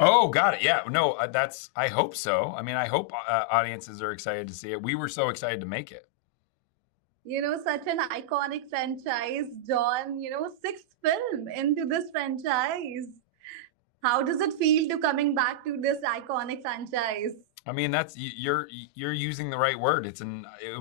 Oh, got it. Yeah. No, I hope so. I mean, I hope audiences are excited to see it. We were so excited to make it. Such an iconic franchise, John, sixth film into this franchise. How does it feel to coming back to this iconic franchise? I mean, you're using the right word. It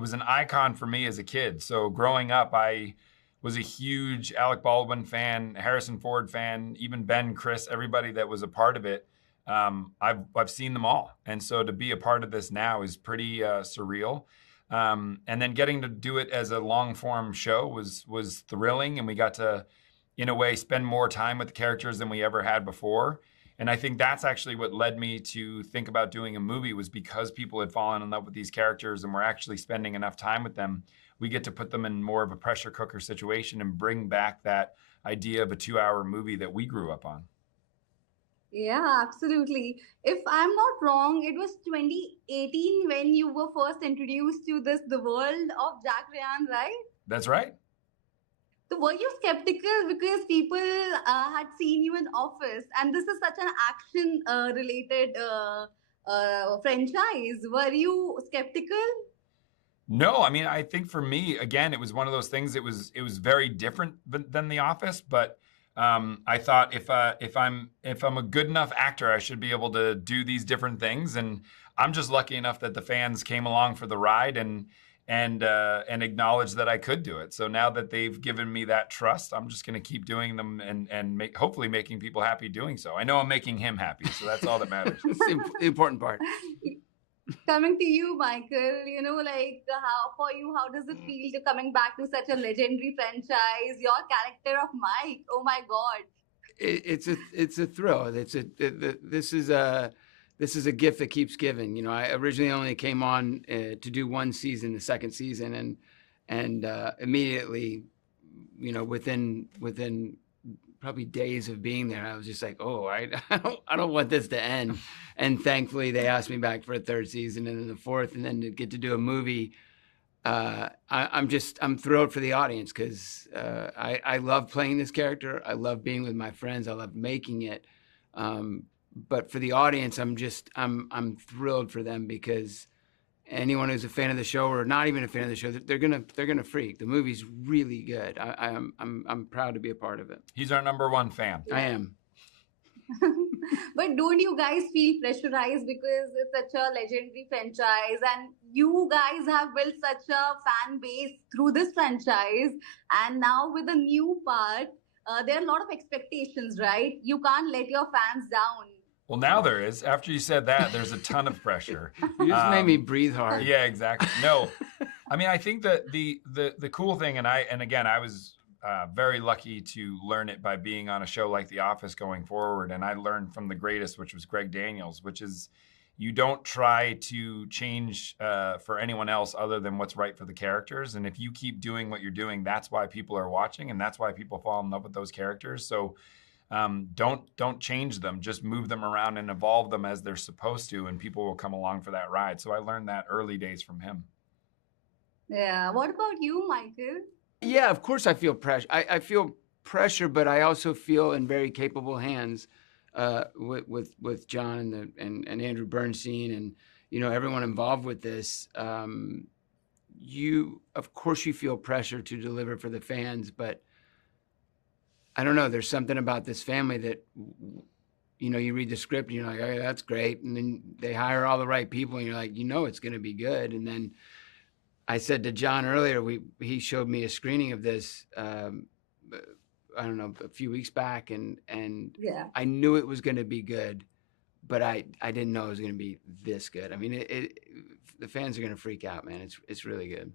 was an icon for me as a kid. So growing up, I was a huge Alec Baldwin fan, Harrison Ford fan, even Ben, Chris, everybody that was a part of it. I've seen them all, and so to be a part of this now is pretty surreal. And then getting to do it as a long form show was thrilling, and we got to, in a way, spend more time with the characters than we ever had before. And I think that's actually what led me to think about doing a movie, was because people had fallen in love with these characters and we're actually spending enough time with them. We get to put them in more of a pressure cooker situation and bring back that idea of a 2 hour movie that we grew up on. Yeah, absolutely. If I'm not wrong, it was 2018 when you were first introduced to the world of Jack Ryan, right? That's right. So were you skeptical because people had seen you in Office, and this is such an action related franchise? Were you skeptical? No, I mean, I think for me, again, it was one of those things. It was very different than The Office, but I thought if I'm a good enough actor, I should be able to do these different things. And I'm just lucky enough that the fans came along for the ride and acknowledged that I could do it. So now that they've given me that trust, I'm just going to keep doing them and hopefully making people happy doing so. I know I'm making him happy, so that's all that matters. That's the important part. Coming to you, Michael, how for you, how does it feel to coming back to such a legendary franchise? Your character of Mike, oh my God. It's a thrill. This is a gift that keeps giving. I originally only came on to do one season, the second season, and immediately, within probably days of being there, I was just like, oh, I don't want this to end. And thankfully, they asked me back for a third season and then the fourth, and then to get to do a movie. I'm thrilled for the audience because I love playing this character. I love being with my friends. I love making it. But for the audience, I'm thrilled for them because anyone who's a fan of the show or not even a fan of the show, they're gonna freak. The movie's really good. I'm proud to be a part of it. He's our number one fan. I am. But don't you guys feel pressurized because it's such a legendary franchise and you guys have built such a fan base through this franchise, and now with the new part, there are a lot of expectations, right? You can't let your fans down. Well, now there is. After you said that, there's a ton of pressure. You just made me breathe hard. Yeah, exactly. No, I mean, I think that the cool thing, and again, I was very lucky to learn it by being on a show like The Office going forward, and I learned from the greatest, which was Greg Daniels, which is you don't try to change for anyone else other than what's right for the characters. And if you keep doing what you're doing, that's why people are watching, and that's why people fall in love with those characters. So don't change them. Just move them around and evolve them as they're supposed to, and people will come along for that ride. So I learned that early days from him. Yeah. What about you, Michael? Yeah, of course I feel pressure. I feel pressure, but I also feel in very capable hands with John and Andrew Bernstein and everyone involved with this. Of course you feel pressure to deliver for the fans, but I don't know. There's something about this family that you read the script and you're like, oh, that's great, and then they hire all the right people and you're like, it's going to be good, and then. I said to John earlier, he showed me a screening of this, I don't know, a few weeks back, and Yeah. I knew it was going to be good, but I didn't know it was going to be this good. I mean, the fans are going to freak out, man. It's really good.